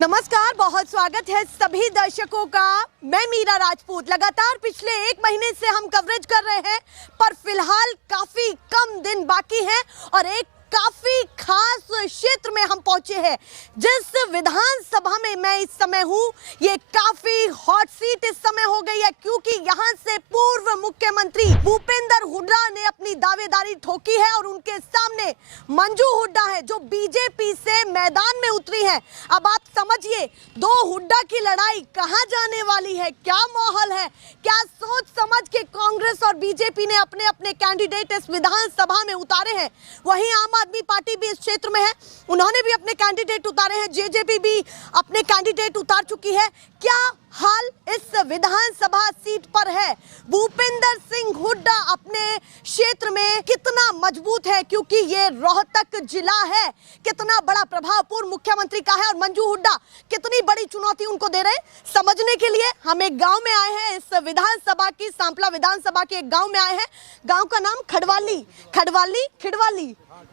नमस्कार, बहुत स्वागत है सभी दर्शकों का। मैं मीरा राजपूत। लगातार पिछले एक महीने से हम कवरेज कर रहे हैं, पर फिलहाल काफी कम दिन बाकी हैं और एक काफी खास क्षेत्र में हम पहुंचे हैं। जिस विधानसभा में मैं इस समय हूं, ये काफी हॉट सीट इस समय हो गई है, क्योंकि यहां से पूर्व मुख्यमंत्री भूपेंद्र हुड्डा ने अपनी दावेदारी ठोकी है और उनके सामने मंजू हुड्डा है, जो बीजेपी से मैदान में उतरी है। अब आप समझिए, दो हुड्डा की लड़ाई कहां जाने वाली है, क्या माहौल है, क्या सोच समझ के कांग्रेस और बीजेपी ने अपने अपने कैंडिडेट इस विधानसभा में उतारे हैं। वहीं आम आदमी पार्टी भी इस क्षेत्र में है, उन्होंने भी अपने कैंडिडेट उतारे हैं। जेजेपी भी अपने कैंडिडेट उतार चुकी है। क्या हाल इस विधानसभा सीट पर है? भूपेंद्र सिंह हुड्डा अपने क्षेत्र में कितना मजबूत है, क्योंकि ये रोहतक जिला है, कितना बड़ा प्रभाव पूर्व मुख्यमंत्री का है और मंजू हुड्डा कितनी बड़ी चुनौती उनको दे रहे हैं, समझने के लिए हम एक गांव में आए हैं। इस विधानसभा की, सांपला विधानसभा के एक गांव में आए हैं। गांव का नाम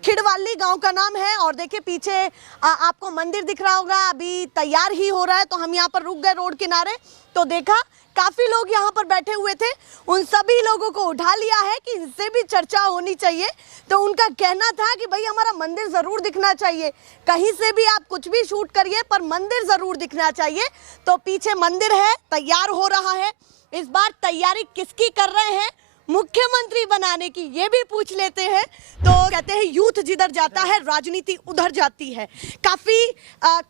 खिड़वाली गांव का नाम है। और देखिए पीछे आपको मंदिर दिख रहा होगा, अभी तैयार ही हो रहा है, तो हम यहाँ पर रुक गए रोड किनारे, तो देखा काफी लोग यहाँ पर बैठे हुए थे। उन सभी लोगों को उठा लिया है कि इनसे भी चर्चा होनी चाहिए। तो उनका कहना था कि भाई हमारा मंदिर जरूर दिखना चाहिए, कहीं से भी आप कुछ भी शूट करिए पर मंदिर जरूर दिखना चाहिए। तो पीछे मंदिर है, तैयार हो रहा है। इस बार तैयारी किसकी कर रहे हैं? मुख्यमंत्री बनाने की, ये भी पूछ लेते हैं। तो कहते हैं यूथ जिधर जाता है राजनीति उधर जाती है। काफी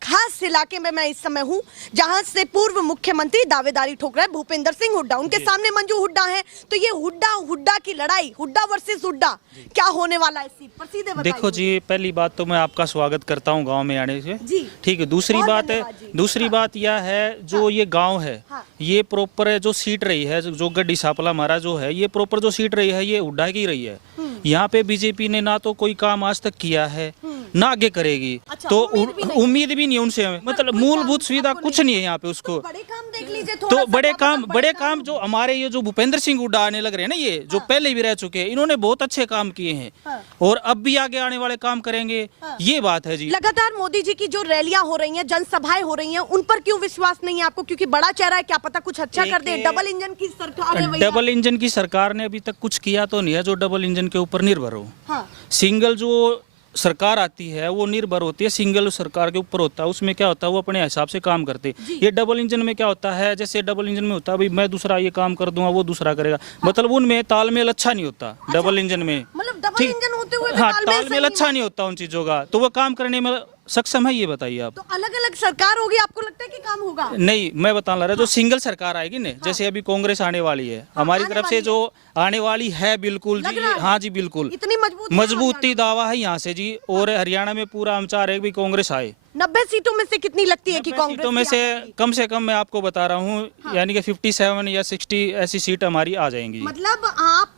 खास इलाके में मैं इस समय हूँ, जहां से पूर्व मुख्यमंत्री दावेदारी ठोक रहे हैं भूपेंद्र सिंह हुड्डा। उनके सामने मंजू हुड्डा है। तो ये हुड्डा की लड़ाई, हुड्डा वर्सेस हुड्डा, क्या होने वाला है सीट पर, सीधे बताइए। देखो जी, पहली बात तो मैं आपका स्वागत करता हूँ गांव में आने से जी। ठीक है। दूसरी बात यह है, जो ये गांव है, ये प्रॉपर है जो सीट रही है, जो गड्डी सापला हमारा जो है, ये प्रॉपर जो सीट रही है ये हुड्डा की रही है। यहाँ पे बीजेपी ने ना तो कोई काम आज तक किया है, ना आगे करेगी। अच्छा, तो उम्मीद भी नहीं उनसे, मतलब मूलभूत सुविधा कुछ नहीं है यहाँ पे उसको। बड़े काम देख लीजिए, तो बड़े काम जो हमारे ये जो भूपेंद्र सिंह हुड्डा आने लग रहे हैं ना, ये जो पहले भी रह चुके हैं, इन्होंने बहुत अच्छे काम किए हैं और अब भी आगे आने वाले काम करेंगे। ये बात है जी। लगातार मोदी जी की जो रैलियां हो रही हैं, जनसभाएं हो रही हैं, उन पर क्यों विश्वास नहीं है आपको? क्योंकि बड़ा चेहरा है, क्या पता कुछ अच्छा कर दे। डबल इंजन की सरकार है भैया। डबल इंजन की सरकार ने अभी तक कुछ किया तो नहीं है जो डबल इंजन के ऊपर निर्भर हो। सिंगल जो सरकार आती है वो निर्भर होती है, सिंगल सरकार के ऊपर होता है। उसमें क्या होता है, वो अपने हिसाब से काम करते। ये डबल इंजन में क्या होता है, जैसे डबल इंजन में होता है भाई मैं दूसरा ये काम कर दूंगा, वो दूसरा करेगा, मतलब उनमें तालमेल अच्छा नहीं होता। डबल इंजन में, मतलब डबल इंजन होते हुए हाँ, तालमेल अच्छा नहीं होता उन चीजों का, तो वो काम करने में सक्षम है। ये बताइए आप। तो अलग अलग सरकार होगी, आपको लगता है कि काम होगा? नहीं, मैं बता रहा जो सिंगल सरकार आएगी ना, जैसे अभी कांग्रेस आने वाली है हमारी तरफ से, जो आने वाली है, बिल्कुल जी, हाँ जी बिल्कुल, इतनी मजबूती दावा है यहाँ से जी। और हरियाणा में पूरा हम चाह रहे हैं कि कांग्रेस आए। 90 सीटों में से कितनी लगती है कि कांग्रेस सीटों में से कम मैं आपको बता रहा हूँ, यानी कि 57 या 60 ऐसी सीट हमारी आ जाएंगी। मतलब आप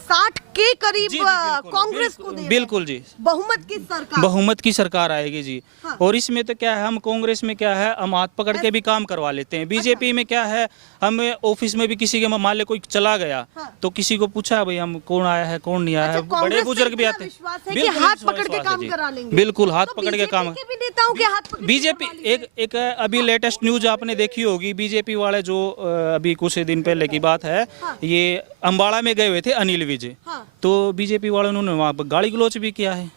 60 के करीब कांग्रेस को दे? बिल्कुल जी, बहुमत की सरकार आएगी जी। और इसमें तो क्या है, हम कांग्रेस में क्या है, हम हाथ पकड़ के भी काम करवा लेते हैं। बीजेपी में क्या है, हम ऑफिस में भी किसी के मान ले कोई चला गया तो किसी को पूछा भाई हम कौन आया है कौन नहीं आया है, बड़े बुजुर्ग भी आते हैं, हाथ पकड़ के काम करा लेंगे। बिल्कुल हाथ पकड़ के काम। बीजेपी एक अभी लेटेस्ट न्यूज आपने देखी होगी, बीजेपी वाले जो अभी कुछ दिन पहले की बात है, ये अम्बाड़ा में गए हुए थे अनिल विजय, तो बीजेपी वालों ने वहाँ पर गाली गलौच भी किया है,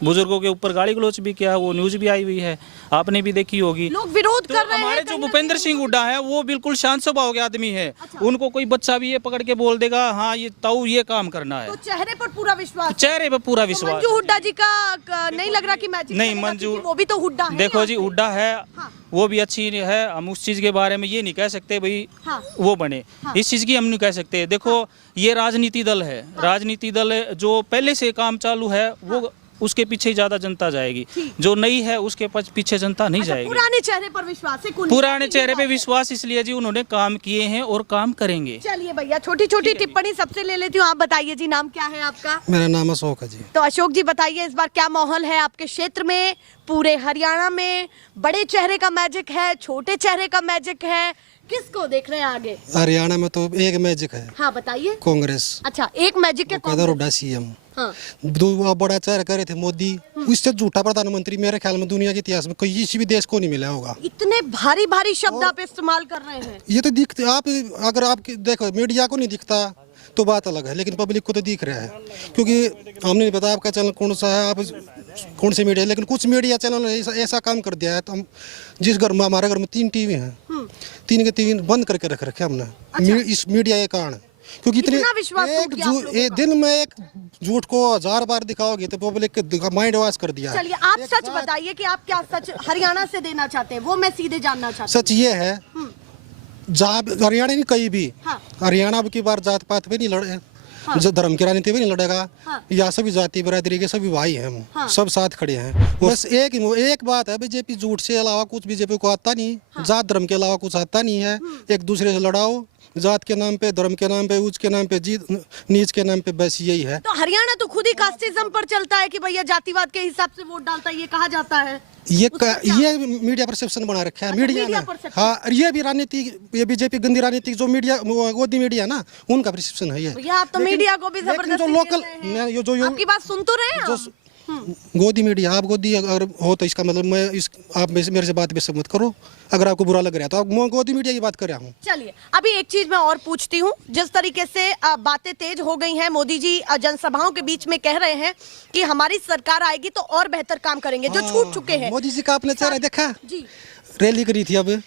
बुजुर्गों के ऊपर गाली गलौच भी किया है, वो न्यूज भी आई हुई है, आपने भी देखी होगी। लोग विरोध कर रहे हैं। हमारे जो भूपेंद्र सिंह हुड्डा है वो बिल्कुल शांत स्वभाव के आदमी है। उनको कोई बच्चा भी ये पकड़ के बोल देगा हाँ ये ताऊ ये काम करना है, तो चेहरे पर पूरा विश्वास, चेहरे पर पूरा विश्वास। मंजू हुड्डा जी का नहीं लग रहा कि मैजिक नहीं, मंजू वो भी तो हुड्डा है। देखो जी, हुड्डा है, वो भी अच्छी है, हम उस चीज के बारे में ये नहीं कह सकते भाई वो बने, इस चीज की हम नहीं कह सकते। देखो ये राजनीति दल है, राजनीति दल जो पहले से काम चालू है वो उसके पीछे ज्यादा जनता जाएगी, जो नई है उसके पीछे जनता नहीं जाएगी। पुराने चेहरे पर विश्वास है, पुराने चेहरे पे विश्वास इसलिए जी उन्होंने काम किए हैं और काम करेंगे। चलिए भैया, छोटी छोटी टिप्पणी सबसे ले लेती हूँ। आप बताइए जी, नाम क्या है आपका? मेरा नाम अशोक है जी। तो अशोक जी बताइए, इस बार क्या माहौल है आपके क्षेत्र में? पूरे हरियाणा में बड़े चेहरे का मैजिक है, छोटे चेहरे का मैजिक है, किसको देख रहे हैं आगे? हरियाणा में तो एक मैजिक है। हाँ बताइए। कांग्रेस। अच्छा, एक मैजिक है कांग्रेस। सीएम। हाँ। दो बड़ा चेहरा करे थे मोदी, उससे झूठा प्रधानमंत्री मेरे ख्याल में दुनिया के इतिहास में किसी भी देश को नहीं मिला होगा। इतने भारी भारी शब्द आप इस्तेमाल कर रहे हैं। ये तो दिखते आप, अगर आप देखो मीडिया को नहीं दिखता तो बात अलग है, लेकिन पब्लिक को तो दिख रहा है, क्योंकि हमने नहीं पता आपका चैनल कौन सा है, आप कौन से मीडिया, लेकिन कुछ मीडिया चैनल ने ऐसा काम कर दिया है। तो हम जिस घर में, हमारे घर में 3 टीवी हैं, 3 के 3 बंद करके रख रखे हमने। इस मीडिया के कारण, क्योंकि इतने दिन में एक झूठ को 1000 बार दिखाओगे तो पब्लिक के माइंड वॉश कर दिया। चलिए आप सच बताइए कि आप क्या सच हरियाणा से देना चाहते हैं, वो मैं सीधे जानना चाहती हूँ। सच ये है, जहाँ हरियाणा नहीं कहीं भी, हरियाणा अब की बार जात पात पे नहीं लड़े, धर्म की राजनीति भी नहीं लड़ेगा। या सभी जाति बिरादरी के सभी भाई हैं हम, सब साथ खड़े हैं। बस एक बात है, बीजेपी झूठ से अलावा कुछ बीजेपी को आता नहीं, जात धर्म के अलावा कुछ आता नहीं है। एक दूसरे से लड़ाओ, जात के नाम पे, धर्म के नाम पे, ऊंच के नाम पे, नीच के नाम पे, बस यही है। तो हरियाणा तो खुद ही कास्टिज्म पर चलता है कि भैया जातिवाद के हिसाब से वोट डालता है, ये कहा जाता है। ये मीडिया परसेप्शन बना रखा है। मीडिया ने, हाँ, ये भी राजनीति, ये बीजेपी गंदी राजनीति जो मीडिया, गोदी मीडिया ना, उनका परसेप्शन है ये। भैया आप तो मीडिया को भी जबरदस्ती जो लोकल, जो आपकी बात सुन तो रहे हैं। गोदी मीडिया, आप गोदी अगर हो तो इसका मतलब आप मेरे से बात बेशक मत करो। अगर आपको बुरा लग रहा है तो आप गोदी मीडिया की बात कर रहा हूँ। चलिए अभी एक चीज मैं और पूछती हूँ, जिस तरीके से बातें तेज हो गई हैं, मोदी जी जनसभाओं के बीच में कह रहे हैं कि हमारी सरकार आएगी तो और बेहतर काम करेंगे, जो छूट चुके हैं। मोदी जी का आपने चेहरा देखा जी? रैली करी थी अब,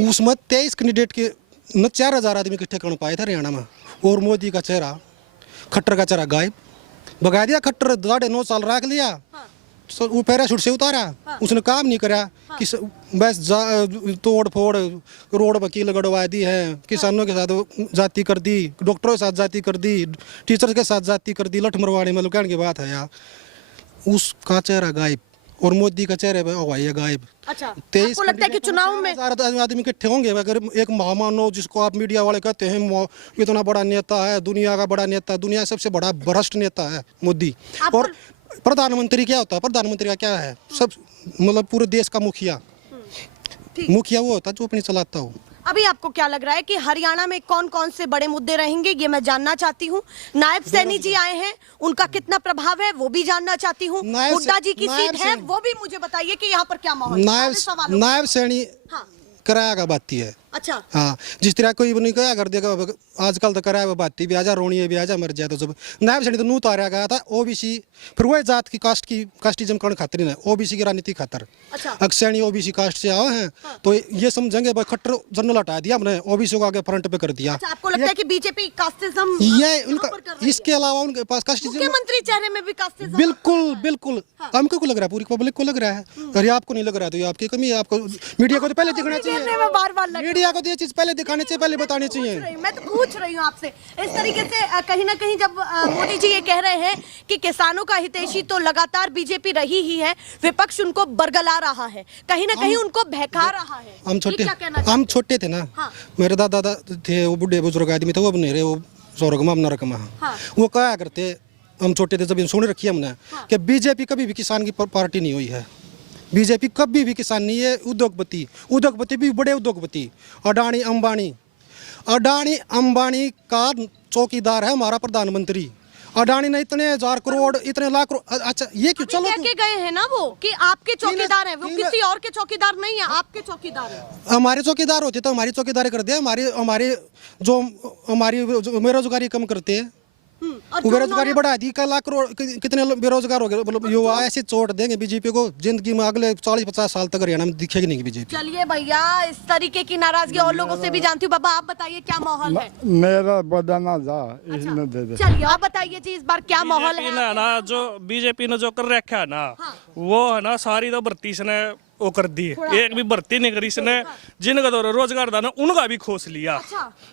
उसमें 23 कैंडिडेट के न 4000 आदमी इकट्ठे कर पाए थे हरियाणा में, और मोदी का चेहरा, खट्टर का चेहरा गायब, भगा दिया। खट्टर 9.5 साल रख लिया, वो पैराशूट से उतारा, उसने काम नहीं करा कि बस तोड़ फोड़, रोड पर कील गड़वा दी है, किसानों के साथ जाति कर दी, डॉक्टरों के साथ जाति कर दी, टीचर के साथ जाति कर दी, लठ मरवाने मतलब कहने की बात है यार। उसका चेहरा गायब, और मोदी का चेहरे पे हवाई गायब। अच्छा, आपको लगता है कि चुनाव में आदमी इकट्ठे होंगे? अगर एक महामानव, जिसको आप मीडिया वाले कहते हैं इतना बड़ा नेता है, दुनिया का बड़ा नेता, दुनिया का सबसे बड़ा भ्रष्ट नेता है मोदी। और प्रधानमंत्री क्या होता है? प्रधानमंत्री का क्या है? सब मतलब पूरे देश का मुखिया वो होता है जो अपनी चलाता हो। अभी आपको क्या लग रहा है कि हरियाणा में कौन कौन से बड़े मुद्दे रहेंगे, ये मैं जानना चाहती हूँ। नायब सैनी जी आए हैं, उनका कितना प्रभाव है वो भी जानना चाहती हूँ। हुड्डा जी की सीट है, वो भी मुझे बताइए कि यहाँ पर क्या माहौल है। नायब सैनी किराया का बाती है। अच्छा, हाँ, जिस तरह कोई नहीं कहा कर देगा आजकल तो किराया बाती भी आजा, रोनी भी आजा, मर जाए तो जब नायब सैनी तो नू तारा गया था ओबीसी, फिर वही जात की कास्टिज्म करण खातिर है, ओबीसी की राजनीति खातर। अच्छा, सैनी ओबीसी कास्ट से आए हैं, तो ये समझेंगे भाई खट्टर जनरल हटा दिया हमने, ओबीसी को आगे फ्रंट पे कर दिया। अच्छा, आपको लगता है कि बीजेपी कास्टिज्म ये उनका, इसके अलावा उनके पास कास्टिज्म, मुख्यमंत्री चेहरे में भी कास्टिज्म? बिल्कुल बिल्कुल, हमको को लग रहा है, पूरी पब्लिक को लग रहा है। अगर आपको नहीं लग रहा है तो ये आपकी कमी है। आपको मीडिया को तो पहले दिखाना चाहिए, मीडिया को तो ये चीज पहले दिखाने चाहिए, पहले बतानी चाहिए। मैं तो पूछ रही हूँ आपसे इस तरीके से, कहीं ना कहीं जब मोदी जी ये कह रहे हैं कि किसानों का हितैषी तो लगातार बीजेपी रही ही है, विपक्ष उनको बरगला रहा है, कहीं ना कहीं उनको बहका रहा है। हम छोटे थे ना, मेरे दादा थे, वो बुढ़े बुजुर्ग आदमी थे, वो अब नहीं रहे, वो स्वर्ग में नरक में। वो कहा करते, हम छोटे थे जब सुन रखी हमने कि बीजेपी कभी भी किसान की पार्टी नहीं हुई है, बीजेपी कभी भी किसान नहीं है। उद्योगपति भी बड़े उद्योगपति, अडानी अंबानी का चौकीदार है हमारा प्रधानमंत्री। अडानी ने इतने 1000 करोड़, इतने लाख करोड़। अच्छा, ये क्यों? चलो के गए हैं ना वो कि आपके चौकीदार हैं, वो किसी और के चौकीदार नहीं है, आपके चौकीदार हैं। हमारे चौकीदार होते तो हमारी चौकीदारी कर दे, हमारी बेरोजगारी कम करते हैं, बेरोजगारी बढ़ा दी, कई लाख करोड़, कितने बेरोजगार हो गए, मतलब युवा ऐसे चोट देंगे बीजेपी को, जिंदगी में अगले 40-50 साल तक हरियाणा में दिखेगी नहीं बीजेपी। चलिए भैया, इस तरीके की नाराजगी और लोगों से भी जानती हूँ। बाबा आप बताइए क्या माहौल है? मेरा बदना जा इसने दे दे। चलिए आप बताइए जी, इस बार क्या माहौल है? ना जो बीजेपी ने जो कर रखा है ना, वो है ना सारी तो भर्ती इसने वो कर दी है, एक भी भर्ती नहीं करी इसने। जिनका तो रोजगार था ना, उनका भी खोस लिया।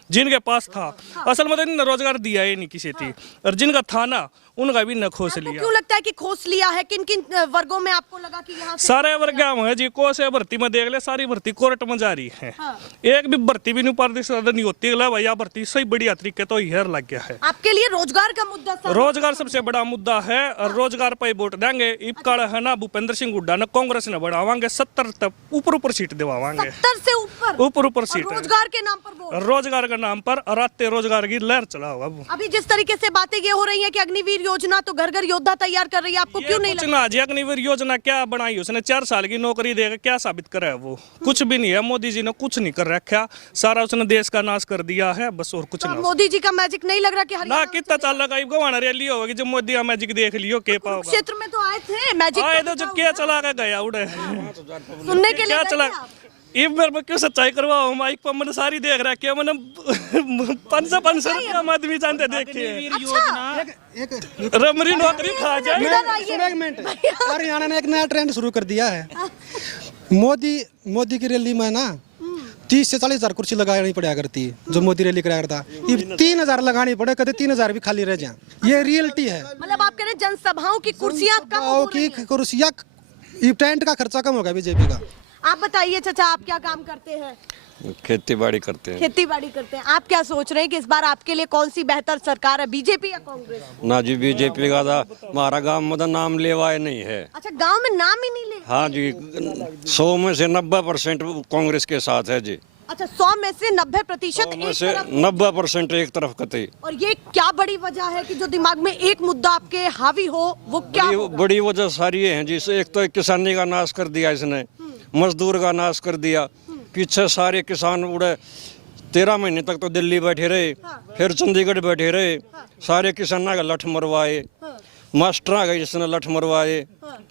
जिनके पास था, असल में तो इन्होंने रोजगार दिया ही नहीं किसी थी, और जिनका था ना उनका भी न खोस आपको लिया। क्यों लगता है कि खोस लिया है? किन किन वर्गों में आपको लगा कि यहाँ से सारे वर्ग है जी, को से भर्ती में देख ले, सारी भर्ती कोर्ट में जा रही है। हाँ। एक भी भर्ती भी नहीं पारदर्शिता नहीं होती है भैया, भर्ती सही बढ़िया तरीके तो हेर लग गया है। आपके लिए रोजगार का मुद्दा सर? रोजगार सबसे बड़ा मुद्दा है और रोजगार पर वोट देंगे। इपकाल है ना भूपेंद्र सिंह हुड्डा ने कांग्रेस ने बढ़ावांगे 70 तक ऊपर सीट दिवावांगे, 70 से ऊपर ऊपर और सीट है। रोजगार के नाम पर वोट। रोजगार के नाम पर रात रोजगार की लहर चला होगा। अभी जिस तरीके से बातें ये हो रही है कि अग्निवीर योजना तो घर घर योद्धा तैयार कर रही है, आपको क्यों नहीं कुछ लगता? ना जी, अग्निवीर योजना क्या बनाई उसने? 4 साल की नौकरी देगा, क्या साबित करा है वो? कुछ भी नहीं है। मोदी जी ने कुछ नहीं कर रखा, सारा उसने देश का नाश कर दिया है, बस और कुछ तो ना। मोदी जी का मैजिक नहीं लग रहा कि ना हरियाणा कितना चाल लगा गवाना रैली होगी जब मोदी का मैजिक देख लियो के पाओगा। क्षेत्र में तो आए थे मैजिक आए तो तो जो दिखा क्या होगा। चला के गया उड़े, सुनने के लिए क्या गए चला थे आप? ये मेरे में क्यों सच्चाई करवाओ? माइक पर मैंने सारी देख रखी है, मैंने 500 रुपया आदमी जानते देखे अच्छा रमरी नौकरी खा जाए। इधर आइए। सुनो एक मिनट, हरियाणा ने एक नया ट्रेंड शुरू कर दिया है। मोदी की रैली में ना 30 से 40 हजार कुर्सी लगानी पड़ा करती है, जो मोदी रैली कराया करता। ये 3,000 लगानी पड़े, कभी 3,000 भी खाली रह जाए। ये रियलिटी है। मतलब आप कह रहे हैं जनसभाओं की कुर्सियां कम हो की रही हैं। कुर्सियां, ये टेंट का खर्चा कम होगा बीजेपी का। आप बताइए चाचा, आप क्या काम करते हैं? खेती बाड़ी करते हैं। खेती बाड़ी करते हैं। आप क्या सोच रहे हैं कि इस बार आपके लिए कौन सी बेहतर सरकार है, बीजेपी या कांग्रेस? ना जी, बीजेपी का था हमारा गांव में तो नाम लेवाए नहीं है। अच्छा, गांव में नाम ही नहीं ले? हाँ जी, 100 में से 90% कांग्रेस के साथ है जी। अच्छा, 100 में से 90% 100 में एक से तरफ। 90% एक तरफ कते। और ये क्या बड़ी वजह है कि जो दिमाग में एक मुद्दा आपके हावी हो, वो क्या होगा? बड़ी वजह सारी है जी। एक तो किसानी का नाश कर दिया इसने, मजदूर का नाश कर दिया। पीछे सारे किसान उड़े, 13 महीने तक तो दिल्ली बैठे रहे, फिर चंडीगढ़ बैठे रहे। सारे किसाना का लठ मरवाए, मास्टर का जिसने लठ मरवाए,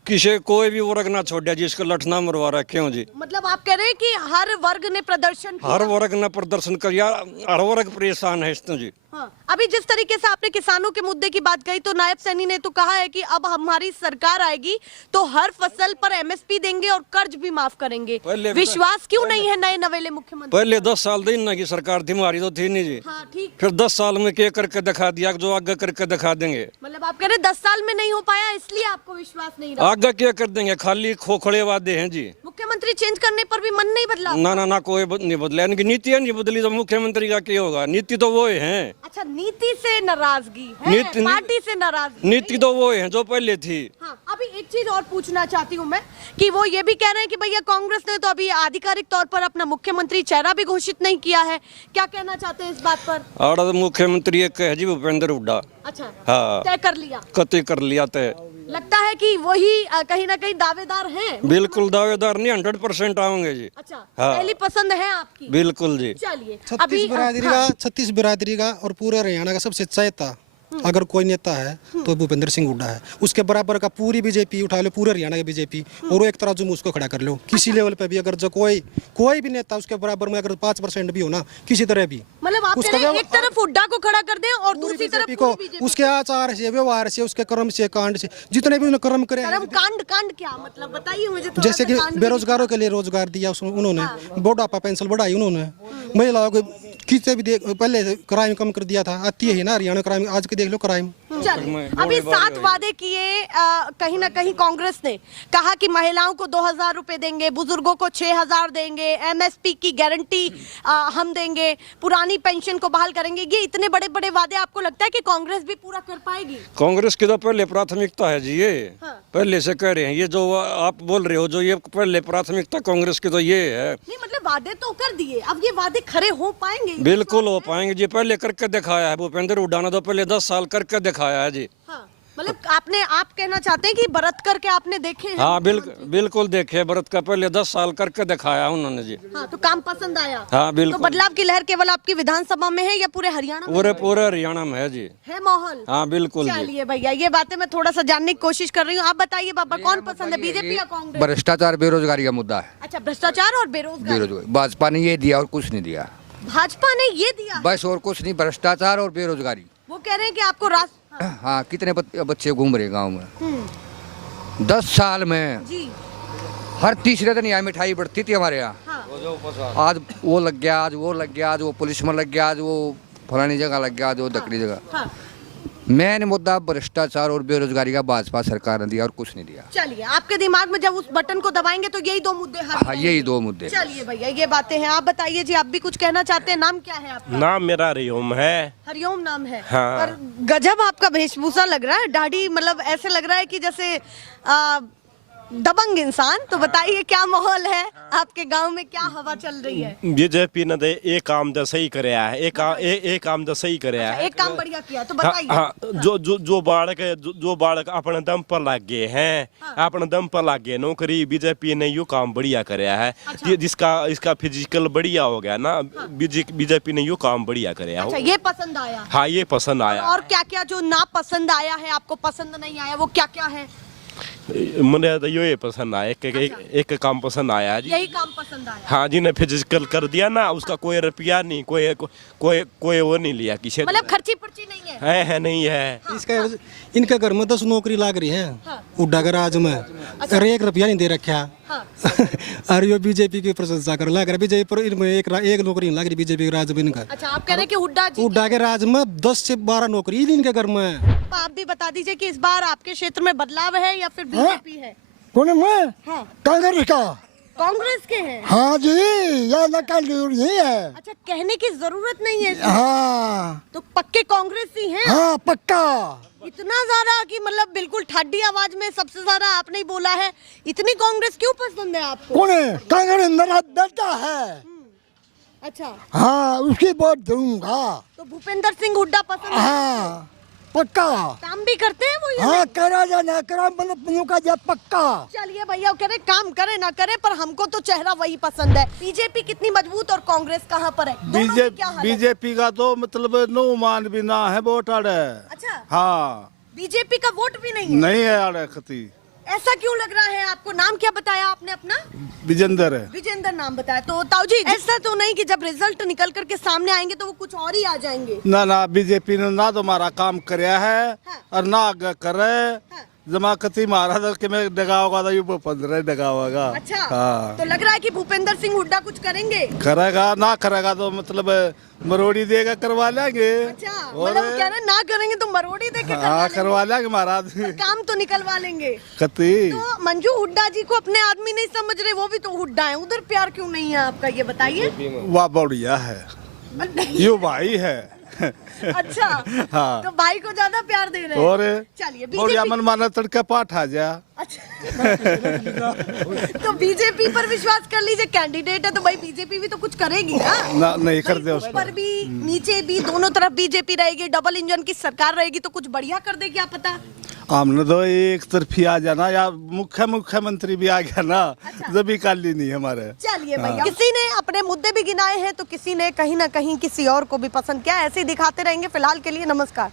किसी कोई भी वर्ग ना छोड़ा जिसका लठ ना मरवा रहा। क्यों जी? मतलब आप कह रहे हैं कि हर वर्ग ने प्रदर्शन किया? हर वर्ग ने प्रदर्शन कर, यार हर वर्ग परेशान है इसमें जी। हाँ। अभी जिस तरीके से आपने किसानों के मुद्दे की बात कही, तो नायब सैनी ने तो कहा है कि अब हमारी सरकार आएगी तो हर फसल पर एमएसपी देंगे और कर्ज भी माफ करेंगे। विश्वास क्यों नहीं है नए नवेले मुख्यमंत्री? पहले 10 साल दिन ना की सरकार थी हमारी, तो थी नहीं जी। हाँ, ठीक। फिर 10 साल में क्या करके दिखा दिया, जो आगे करके दिखा देंगे। मतलब आप कह रहे हैं 10 साल में नहीं हो पाया, इसलिए आपको विश्वास नहीं रहा? आगे क्या कर देंगे? खाली खोखड़े वादे हैं जी। मुख्यमंत्री चेंज करने पर भी मन नहीं बदला? ना कोई नहीं बदला, इनकी नीतियां नहीं बदली तो मुख्यमंत्री का क्या होगा? नीति तो वो है। अच्छा, नीति से नाराजगी है, नीति- पार्टी से नाराजगी? नीति तो वो है जो पहले थी। हाँ, अभी एक चीज और पूछना चाहती हूँ मैं कि वो ये भी कह रहे हैं कि भैया कांग्रेस ने तो अभी आधिकारिक तौर पर अपना मुख्यमंत्री चेहरा भी घोषित नहीं किया है। क्या कहना चाहते हैं इस बात पर? और मुख्यमंत्री एक है जी भूपेंद्र हुड्डा। अच्छा, हाँ। तय कर लिया? कतई कर लिया तय। लगता है कि वही कहीं ना कहीं दावेदार हैं? बिल्कुल दावेदार नहीं, 100% आओगे जी। अच्छा, हाँ। पहली पसंद है आपकी? बिल्कुल जी। चलिए, 36 बिरादरी का और पूरे हरियाणा का सबसे चहेता अगर कोई नेता है तो भूपेंद्र सिंह हुड्डा है। उसके बराबर का पूरी बीजेपी उठा लो, पूरे हरियाणा की बीजेपी, और एक तरह जो उसको खड़ा कर लो किसी लेवल पे भी। अगर जो कोई भी नेता उसके बराबर में अगर 5% भी हो ना, किसी तरह भी, मतलब आप उसका कह रहे हैं व्यव- एक तरफ हुड्डा को खड़ा कर दें और दूसरी तरफ बीजेपी को पूरी बीजेपी उसके आचार से, व्यवहार से, उसके कर्म से, कांड से, जितने भी उन्होंने कर्म करे हैं, कर्म कांड क्या मतलब बताइए मुझे थोड़ा जैसे सा कि कांड भी बेरोजगारों के लिए रोजगार दिया उन्होंने, बुढ़ापा पेंशन बढ़ाई उन्होंने, महिलाओं को किसी भी पहले क्राइम कम कर दिया था। आती है ना हरियाणा क्राइम, आज के देख लो क्राइम। चलिए, अभी 7 वादे किए कहीं ना कहीं कांग्रेस ने कहा कि महिलाओं को 2,000 रुपए देंगे, बुजुर्गों को 6,000 देंगे, एमएसपी की गारंटी हम देंगे, पुरानी पेंशन को बहाल करेंगे। ये इतने बड़े बड़े वादे आपको लगता है कि कांग्रेस भी पूरा कर पाएगी? कांग्रेस की तो पहले प्राथमिकता है जी ये। हाँ। पहले से कह रहे हैं, ये जो आप बोल रहे हो, जो ये पहले प्राथमिकता कांग्रेस की तो ये है। नहीं, मतलब वादे तो कर दिए, अब ये वादे खरे हो पाएंगे? बिल्कुल हो पाएंगे जी, पहले करके दिखाया है भूपेंद्र हुड्डा ने, तो पहले 10 साल करके दिखाया है जी। हाँ, मतलब आप कहना चाहते हैं कि बरत करके आपने देखे हैं? हाँ बिल्कुल देखे, भरत का पहले 10 साल करके दिखाया उन्होंने जी। हाँ, तो काम पसंद आया? हाँ बिल्कुल। तो बदलाव की लहर केवल आपकी विधानसभा में है या पूरे हरियाणा में पूरे हरियाणा में है जी। है माहौल? हाँ बिल्कुल जी। चलिए भैया, ये बातें मैं थोड़ा सा जानने की कोशिश कर रही हूँ। आप बताइए बाबा, कौन पसंद है, बीजेपी या कांग्रेस? भ्रष्टाचार बेरोजगारी का मुद्दा है। अच्छा, भ्रष्टाचार और बेरोजगारी। बेरोजगारी भाजपा ने ये दिया और कुछ नहीं दिया, भाजपा ने ये दिया? बस और कुछ नहीं, भ्रष्टाचार और बेरोजगारी। वो कह रहे हैं कि आपको हाँ, कितने बच्चे घूम रहे गांव में। 10 साल में जी। हर तीसरे दिन यहाँ मिठाई बढ़ती थी हमारे यहाँ। हाँ। आज वो लग गया, आज वो लग गया, आज वो पुलिस में लग गया, आज वो फलानी जगह लग गया, आज वो दकड़ी जगह। हाँ। मैंने मुद्दा भ्रष्टाचार और बेरोजगारी का भाजपा सरकार ने दिया और कुछ नहीं दिया। चलिए, आपके दिमाग में जब उस बटन को दबाएंगे तो यही दो मुद्दे हल हाँ, यही दो मुद्दे। चलिए भैया, ये बातें हैं। आप बताइए जी, आप भी कुछ कहना चाहते हैं? नाम क्या है आपका? नाम मेरा हरिओम है। हरिओम नाम है। हाँ। पर गजब आपका वेशभूषा लग रहा है, दाढ़ी, मतलब ऐसे लग रहा है कि जैसे दबंग इंसान। तो बताइए क्या माहौल है आपके गांव में, क्या हवा चल रही है? बीजेपी ने दे एक काम तो सही कराया है, एक काम तो सही कराया है। एक काम बढ़िया किया, तो बताइए। हाँ, जो बालक अपने दम पर लग गए हैं, अपने दम पर लग गए नौकरी, बीजेपी ने यो काम बढ़िया कराया है। जिसका इसका फिजिकल बढ़िया हो गया ना, बीजेपी ने यो काम बढ़िया कराया। अच्छा, ये पसंद आया? हाँ, ये पसंद आया। और क्या क्या जो ना पसंद आया है, आपको पसंद नहीं आया, वो क्या क्या है? मुझे तो ये पसंद आया, एक काम पसंद आया जी। यही काम पसंद आया? हाँ, जिन्हें फिजिकल कर दिया ना, उसका कोई रुपया नहीं, कोई वो नहीं लिया किसी, मतलब खर्ची पर्ची नहीं है? नहीं है। इसका इनके घर में 10 नौकरी लाग रही है। हुड्डा के राज में अरे 1 रुपया नहीं दे रखा। और ये बीजेपी की प्रशंसा कर लग रहा है। बीजेपी इनमें एक नौकरी नहीं लग रही बीजेपी के राज में इनका। अच्छा, आप कह रहे हैं कि हुड्डा के राज में 10 से 12 नौकरी इनके घर में। आप भी बता दीजिए कि इस बार आपके क्षेत्र में बदलाव है या फिर बीजेपी है? कौन मैं हाँ। कांग्रेस का। कांग्रेस के हैं? हाँ जी, यह नकल नहीं है। अच्छा, कहने की जरूरत नहीं है। हाँ तो पक्के कांग्रेसी हैं? हाँ, पक्का। इतना ज्यादा कि मतलब बिल्कुल ठाडी आवाज में सबसे ज्यादा आपने ही बोला है। इतनी कांग्रेस क्यों पसंद है आपको? कौन है? कांग्रेस मेरा बेटा है। अच्छा, हाँ, उसकी वोट दूंगा। तो भूपेंद्र सिंह हुड्डा पसंद है? हाँ, पक्का। काम भी करते हैं वो ये? हाँ, करा या ना करा, मतलब का जब पक्का। चलिए भैया, कह रहे काम करे ना करे, पर हमको तो चेहरा वही पसंद है। बीजेपी कितनी मजबूत और कांग्रेस कहाँ पर है? दोनों की क्या हालत है? बीजेपी का तो मतलब नो मान भी ना है, वोट अड़े। अच्छा, हाँ, बीजेपी का वोट भी नहीं है? नहीं है अड़े खती। ऐसा क्यों लग रहा है आपको? नाम क्या बताया आपने अपना? विजेंदर है। विजेंदर नाम बताया। तो ताऊ जी, ऐसा तो नहीं कि जब रिजल्ट निकल करके सामने आएंगे तो वो कुछ और ही आ जाएंगे? ना, बीजेपी ने ना तो हमारा काम कराया है। हाँ। और ना आगे करे। हाँ। जमाकती मारा था कि मैं डगा होगा तो ये 15 डगा होगा। अच्छा, हाँ। तो लग रहा है कि भूपेंद्र सिंह हुड्डा कुछ करेंगे? करेगा, ना करेगा तो मतलब मरोड़ी देगा, करवा लेंगे। अच्छा, मतलब वो कह रहे हैं ना करेंगे तो मरोड़ी देके हाँ, करवा लेंगे महाराज। काम तो निकलवा लेंगे। कती तो मंजू हुड्डा जी को अपने आदमी नहीं समझ रहे, वो भी तो हुड्डा है। उधर प्यार क्यों नहीं है आपका, ये बताइए। वाह, बढ़िया है, यो भाई है। अच्छा, हाँ। तो भाई को ज्यादा प्यार दे रहे हैं। और चलिए, बढ़िया मन माना तड़का पाठ आ जा। अच्छा तो बीजेपी पर विश्वास कर लीजिए, कैंडिडेट है तो भाई बीजेपी भी तो कुछ करेगी ना। नहीं कर दे, उस पर भी नीचे भी दोनों तरफ बीजेपी रहेगी, डबल इंजन की सरकार रहेगी, तो कुछ बढ़िया कर देगी, क्या पता। हमने तो एक तरफी आ जाना, या मुख्यमंत्री भी आ गया ना। अच्छा। जब भी काली नहीं हमारे। चलिए भैया, किसी ने अपने मुद्दे भी गिनाए हैं तो किसी ने कहीं ना कहीं किसी और को भी पसंद किया। ऐसे ही दिखाते रहेंगे। फिलहाल के लिए नमस्कार।